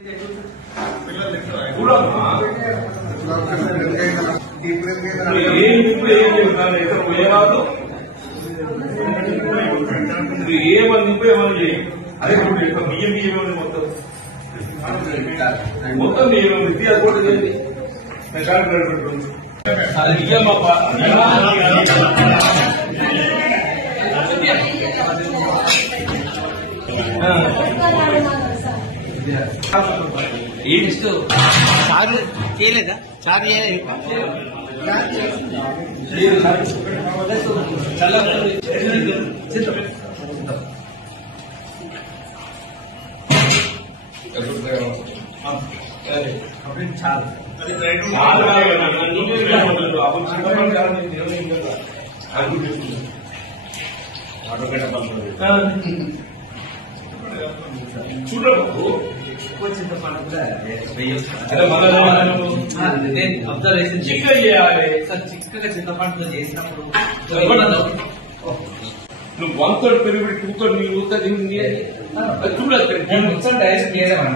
ఏమని అదే బియ్యం బియ్యం మొత్తం మొత్తం మీరు ఇతిహాస కూడా చేయండి అది బియ్యం చారు చేయలేదా? చారు చూడబాబు అబ్జర్వేషన్ చిక్కగా చేయాలి. చిక్కగా చింతపండుతో చేసినప్పుడు నువ్వు 1/3 పెరుగుడు 2/3 నీళ్ళు చూడాలి. డైజెస్ట్ చేయడం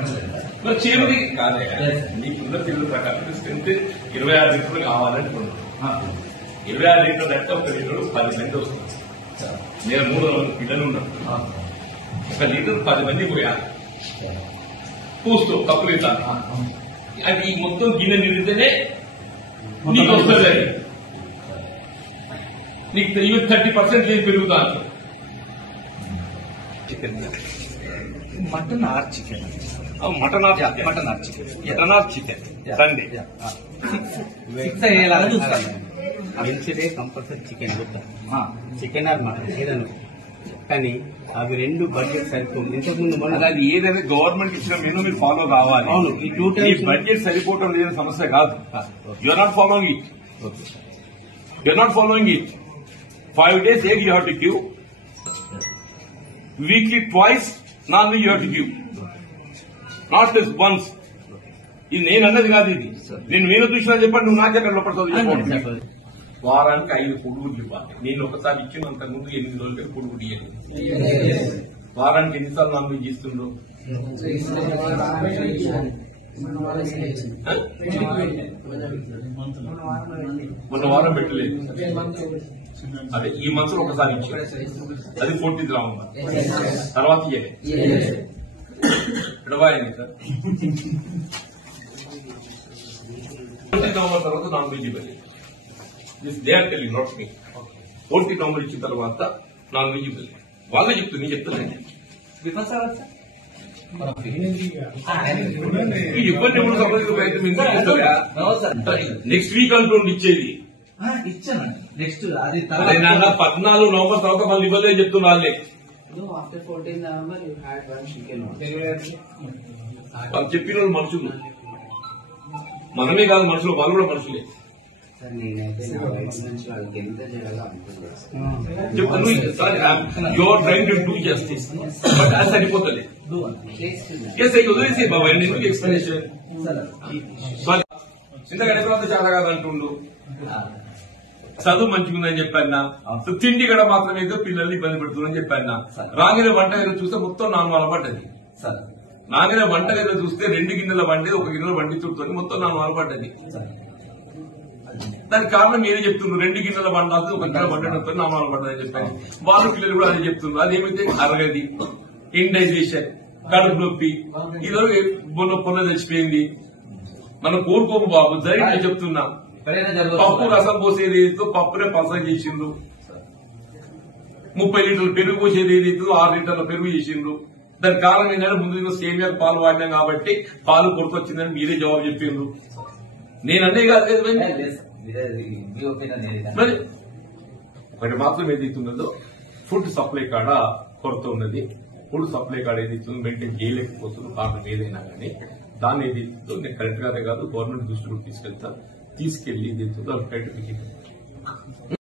చేరుది కాదే నీకున్న పిల్లల ప్రకారం స్ట్రెంత్ 26 లీటర్లు కావాలనుకున్నాను. 26 లీటర్లు అంటే ఒక లీటర్ 10 మంది వస్తుంది. నేను 300 మంది పిల్లలు ఉన్నాను. ఒక లీటర్ 10 మంది పోయాలి. పూస్తూ కప్పులు ఇస్తాను. అది మొత్తం గిన్నె నిండితేనే నీకు వస్తుంది. అది నీకు 30% లేదు పెరుగుతాను. Chicken mutton or chicken mutton or chicken mutton or chicken రండి ఫిక్స్ అయ్యేలాగా చూస్తాను. మంచిదే compulsory chicken chicken or mutton ఏదను కానీ అవి రెండు బడ్జెట్ సరిపోదు. ఇంతకుముందు అది ఏదైనా గవర్నమెంట్ ఇచ్చిన మెనూ మీరు ఫాలో కావాలి. అవును, ఈ 2 times బడ్జెట్ సరిపోవటం లేని సమస్య కాదు. You're not following it. You're not following it. 5 days egg you have to give. Weekly twice non-veg you have to give. Not just once. ఇది నేను అన్నది కాదు. ఇది నేను మీరు చూసినా చెప్పండి. నువ్వు నాకే లోపడుతుంది. వారానికి 5 పొడుగులు ఇవ్వాలి. నేను ఒకసారి ఇచ్చిన అంతకుముందు 8 రోజులకి పొడుగు ఇయ్యాలి. వారానికి ఎన్నిసార్లు నాన్ వెజ్ ఇస్తుండ్రు? మొన్న వారం పెట్టలేదు. అదే ఈ మంత్లో ఒకసారి ఇచ్చాడు. అది 14th రావుంది. తర్వాత ఇయ్యలే. విడవాయింది సార్. 14th November తర్వాత నాన్ వెజ్ ఇవ్వలేదు. They are telling, not me. 14th November ఇచ్చిన తర్వాత నాన్ వెజ్ ఇవ్వలేదు. వాళ్ళే చెప్తుంది, నేను చెప్తున్నాను. ఇబ్బంది నెక్స్ట్ వీక్ అంటుండి ఇచ్చేది. ఇచ్చాను నెక్స్ట్ అది 14 November తర్వాత మళ్ళీ ఇవ్వలేదు చెప్తున్నా. వాళ్ళే after 14 November you had one chicken. వాళ్ళు చెప్పిన వాళ్ళు మనుషులు. మనమే కాదు మనుషులు, వాళ్ళు కూడా మనుషులే. Your trying to do justice but అది సరిపోతుంది. వదిలేసి బాబా ఎందుకు ఎక్స్ప్లెనేషన్. చింతగడ్డ తర్వాత చాలా కాదు అంటుండు. చదువు మంచిగుందని చెప్పాను. తిండి కూడా మాత్రమే పిల్లల్ని ఇబ్బంది పెడుతుందని చెప్పాను. రాగిన వంటగదిలో చూస్తే మొత్తం 4 వారాలు పడ్డది. నాగిన వంటగదిలో చూస్తే 2 గిన్నెల వండి 1 గిన్నెల వండి చుడుతుంది. మొత్తం 4 వారాలు పడ్డది. దానికి కారణం ఏది చెప్తున్నారు? 2 గిన్నెల వండాల్సి 1 గిన్నెల వండడంతో 4 వారాలు పడ్డదని చెప్పాను. వాళ్ళ పిల్లలు కూడా అదే చెప్తున్నారు. అదేమైతే అరగది, ఇండైజేషన్, కడుపు నొప్పి, ఈరోజు పొన్న తెచ్చిపోయింది. మనం కోరుకోము బాబు, జరిగి చెప్తున్నా. పప్పు రసం పోసేది ఏదైతే పప్పునే పలసం చేసిండ్రు. 30 లీటర్లు పెరుగు పోసేది ఏదైతే 6 లీటర్ల పెరుగు చేసిండ్రు. దానికి కారణం ఏంటంటే ముందు సేమియా పాలు వాడినాం కాబట్టి పాలు కొడుకొచ్చిందని మీరే జవాబు చెప్పిండ్రు. నేను అనే కాదు కదా. మరి ఒకటి మాత్రం ఏదైతున్నదో ఫుడ్ సప్లై కాడ కొరత ఉన్నది. ఫుడ్ సప్లై కాడ ఏదైతుందో మెయింటైన్ చేయలేకపోతుంది. కారణం ఏదైనా కానీ దాన్ని ఏదైతుందో నేను కరెక్ట్ గానే కాదు గవర్నమెంట్ దృష్టిలోకి తీసుకెళ్తా. తీసుకెళ్లి ఏదైతుందో